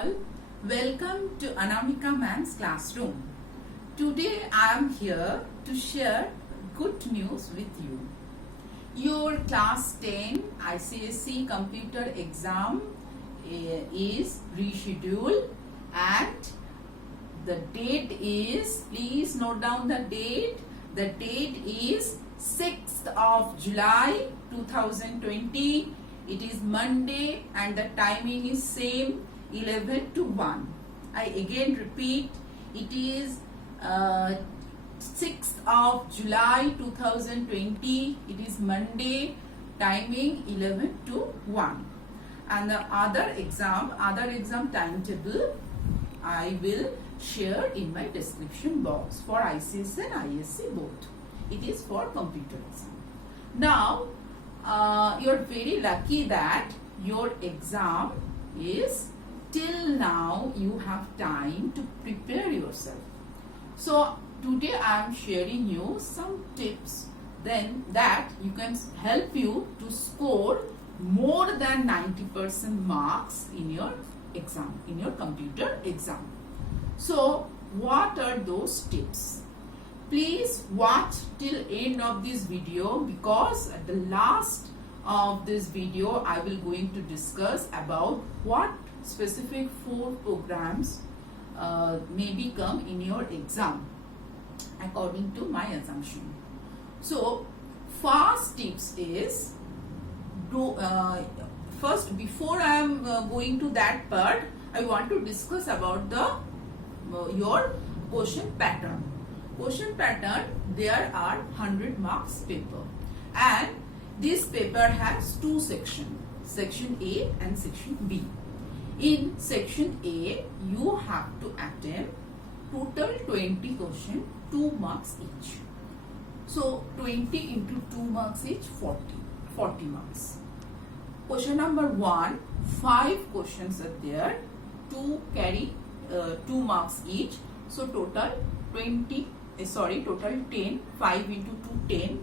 all. Welcome to Anamika Ma'am's classroom. Today I am here to share good news with you. Your class 10 ICSE computer exam is rescheduled and the date is, please note down the date. The date is 6th of July 2020. It is Monday and the timing is same 11 to 1. I again repeat, it is 6th of July 2020. It is Monday, timing 11 to 1. And the other exam timetable I will share in my description box for ICSE and ISC both. It is for computer exam. Now, you're very lucky that your exam is till now you have time to prepare yourself. So today I am sharing you some tips then that you can help you to score more than 90% marks in your exam, in your computer exam. So what are those tips? Please watch till end of this video, because at the last of this video I will going to discuss about what specific 4 programs may become in your exam according to my assumption. So first tips is, first before I am going to that part, I want to discuss about the your question pattern. Question pattern, there are 100 marks paper, and this paper has 2 sections, section A and section B. In section A, you have to attempt total 20 questions, 2 marks each. So 20 into 2 marks each, 40 marks. Question number 1, 5 questions are there, 2 carry 2 marks each. So total 10, 5 into 2, 10.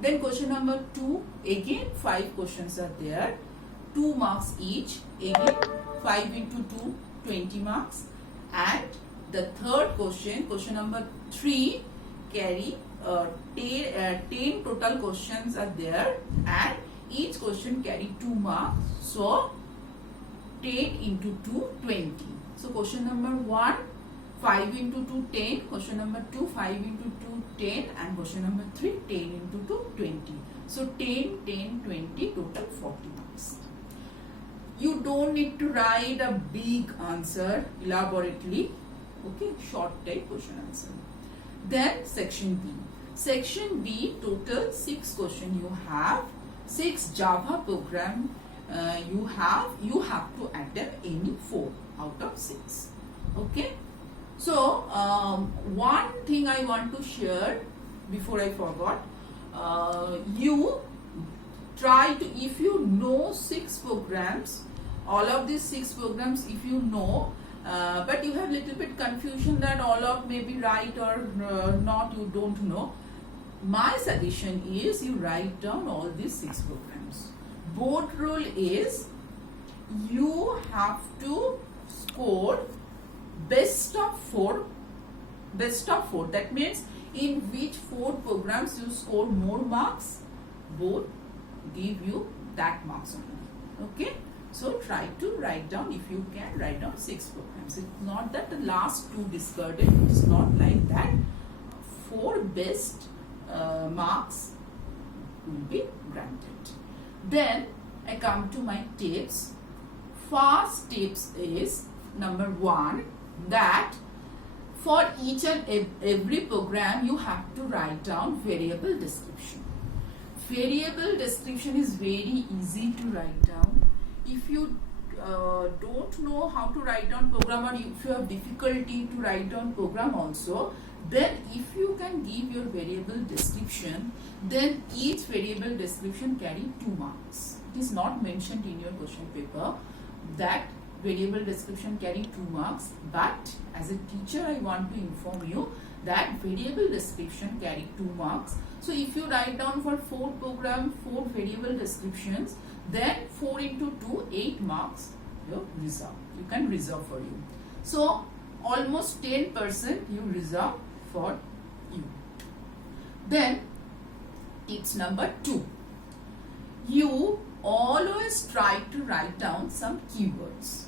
Then question number 2, again 5 questions are there, 2 marks each, again 5 into 2, 20 marks. And the third question, question number 3, carry 10 total questions are there, and each question carry 2 marks. So 10 into 2, 20. So question number 1, 5 into 2, 10. Question number 2, 5 into 2, 10. And question number 3, 10 into 2, 20. So 10, 10, 20, total 40 marks. You don't need to write a big answer elaborately. Okay, short type question answer. Then section B. Section B, total 6 questions you have. 6 Java program you have to attempt any 4 out of 6. Okay. So one thing I want to share before I forgot, you try to, if you know 6 programs, all of these 6 programs if you know, but you have little bit confusion that all of may be right or not, you don't know. My suggestion is you write down all these 6 programs. Board rule is you have to score best of 4. That means in which 4 programs you score more marks, board give you that marks only. Okay, so try to write down, if you can write down 6 programs. It's not that the last 2 discarded, it's not like that. 4 best marks will be granted. Then I come to my tips. First tips is number 1, that for each and every program you have to write down variable description. Variable description is very easy to write down. If you don't know how to write down program, or if you have difficulty to write down program also, then if you can give your variable description, then each variable description carry 2 marks. It is not mentioned in your question paper that variable description carry 2 marks, but as a teacher I want to inform you that variable description carry 2 marks. So if you write down for 4 program, 4 variable descriptions, then 4 into 2, 8 marks you reserve. You can reserve for you. So almost 10% you reserve for you. Then tips number 2. You always try to write down some keywords.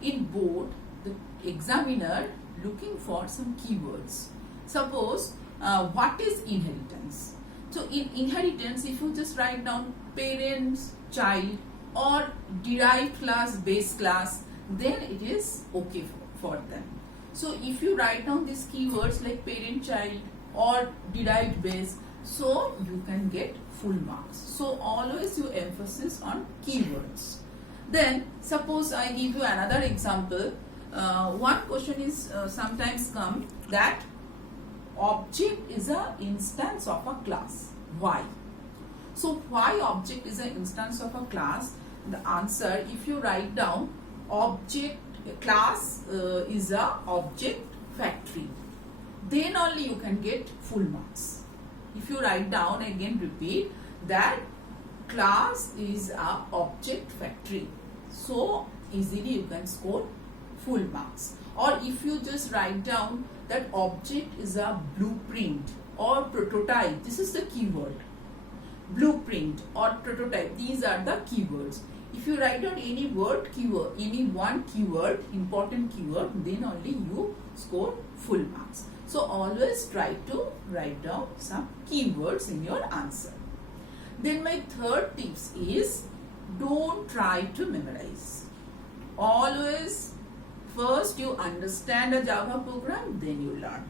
In board, the examiner looking for some keywords. Suppose what is inheritance? So in inheritance, if you just write down parents, child or derived class, base class, then it is okay for them. So if you write down these keywords like parent, child or derived base, so you can get full marks. So always you emphasis on keywords. Then suppose I give you another example. One question is sometimes come that object is an instance of a class. Why? So why object is an instance of a class? The answer, if you write down object class is a object factory, then only you can get full marks. If you write down, again repeat, that class is a object factory, so easily you can score full marks. Or if you just write down that object is a blueprint or prototype, this is the keyword. Blueprint or prototype, these are the keywords. If you write down any word keyword, any one keyword, important keyword, then only you score full marks. So always try to write down some keywords in your answer. Then my third tips is, don't try to memorize. Always first you understand a Java program, then you learn.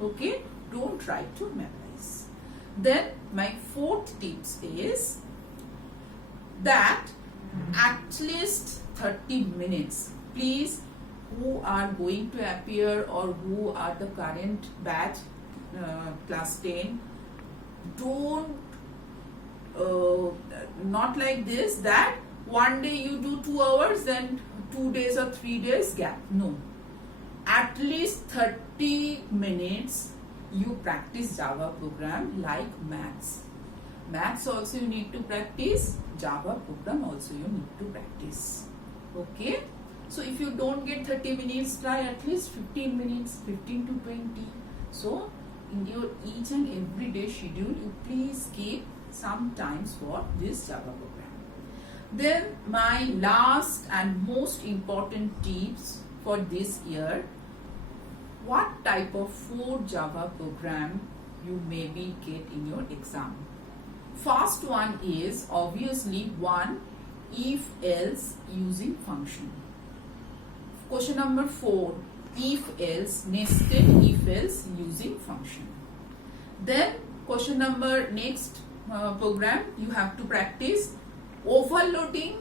Okay? Don't try to memorize. Then my fourth tips is that at least 30 minutes, please, who are going to appear or who are the current batch class 10, don't not like this that one day you do 2 hours, then 2 days or 3 days gap. No, at least 30 minutes you practice Java program like maths. Maths also you need to practice, Java program also you need to practice. Okay? So if you don't get 30 minutes, try at least 15 minutes, 15 to 20. So in your each and every day schedule, you please keep some times for this Java program. Then my last and most important tips for this year, what type of 4 Java program you maybe get in your exam. First one is obviously one, if else using function. Question number 4, if else, nested if else using function. Then question number next program you have to practice overloading,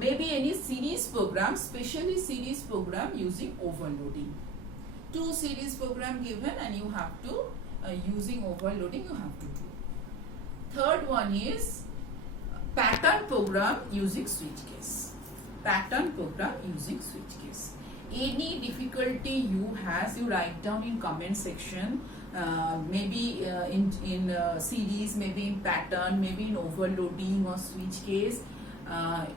maybe any series program, especially series program using overloading. 2 series program given and you have to using overloading you have to do. Third one is pattern program using switch case. Pattern program using switch case. Any difficulty you has, you write down in comment section. Maybe in series, maybe in pattern, maybe in overloading or switch case,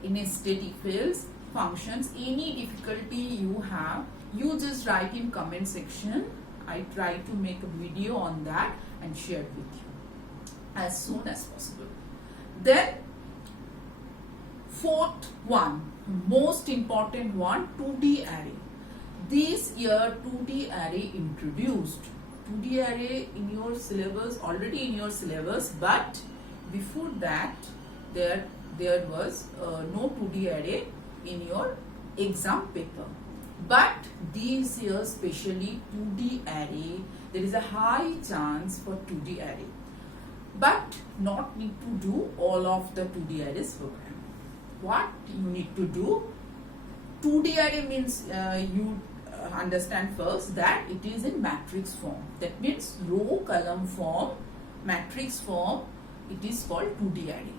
in nested if else functions. Any difficulty you have, you just write in comment section. I try to make a video on that and share it with you as soon as possible. Then fourth one, most important one, 2D array. This year 2D array introduced. 2D array in your syllabus, already in your syllabus, but before that there was no 2D array in your exam paper. But this year especially 2D array, there is a high chance for 2D array. But not need to do all of the 2D arrays program. What you need to do, 2D array means you understand first that it is in matrix form. That means row column form, matrix form, it is called 2D array.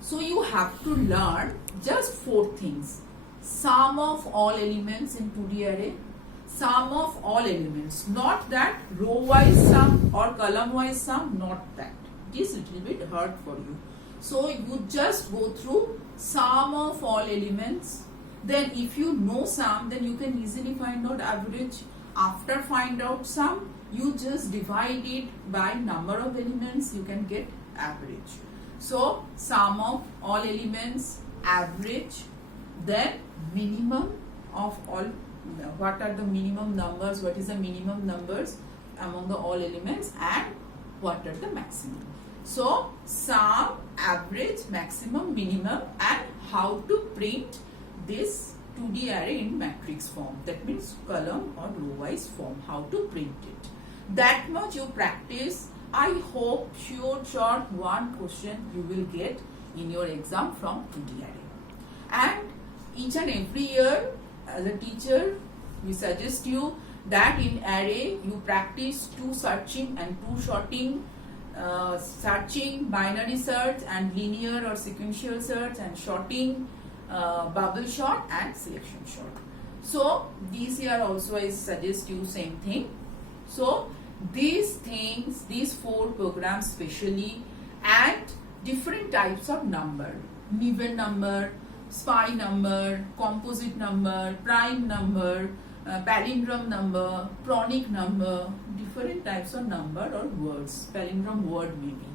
So you have to learn just 4 things. Sum of all elements in 2D array, sum of all elements, not that row wise sum or column wise sum, not that. It is little bit hard for you. So you just go through sum of all elements, Then if you know sum, then you can easily find out average. After find out sum, you just divide it by number of elements, you can get average. So sum of all elements, average, then minimum of all, what are the minimum numbers, what is the minimum numbers among the all elements, and what are the maximum. So sum, average, maximum, minimum, and how to print this 2D array in matrix form, that means column or row wise form, how to print it. That much you practice. I hope sure one question you will get in your exam from 2D array. And each and every year as a teacher, we suggest you that in array you practice 2 searching and 2 sorting, searching, binary search, and linear or sequential search, and sorting, bubble sort and selection sort. So this year also I suggest you same thing. So these things, these 4 programs specially, and different types of number, even number, SPI number, composite number, prime number, palindrome number, pronic number, different types of number or words, palindrome word maybe.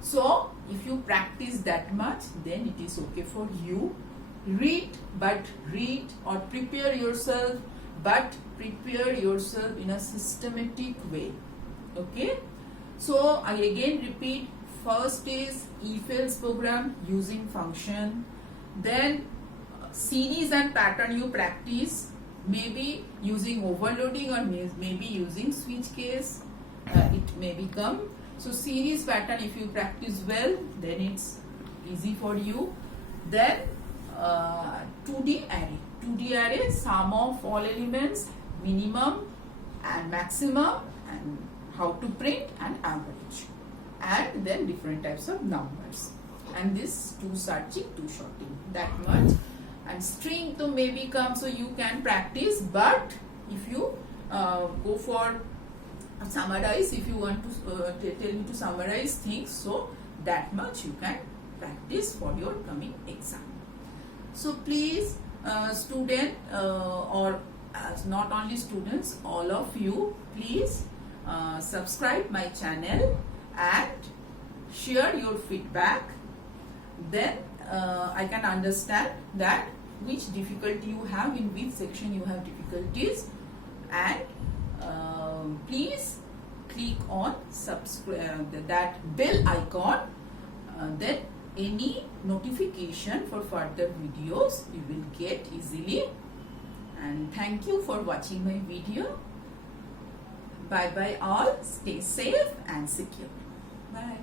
So if you practice that much, then it is okay for you. Read or prepare yourself, but prepare yourself in a systematic way. Okay, so I again repeat, first is if-else program using function, then series and pattern you practice, maybe using overloading or maybe using switch case, it may become. So series pattern if you practice well, then it's easy for you. Then 2D array, sum of all elements, minimum and maximum, and how to print and average, and then different types of numbers, and this 2 searching, 2 sorting, that much. And string to maybe come, so you can practice, but if you go for summarize, if you want to tell me to summarize things, so that much you can practice for your coming exam. So please student or not only students, all of you, please subscribe my channel and share your feedback. Then I can understand that which difficulty you have, in which section you have difficulties, and please click on subscribe, that bell icon, then any notification for further videos you will get easily. And thank you for watching my video. Bye bye all, stay safe and secure. Bye.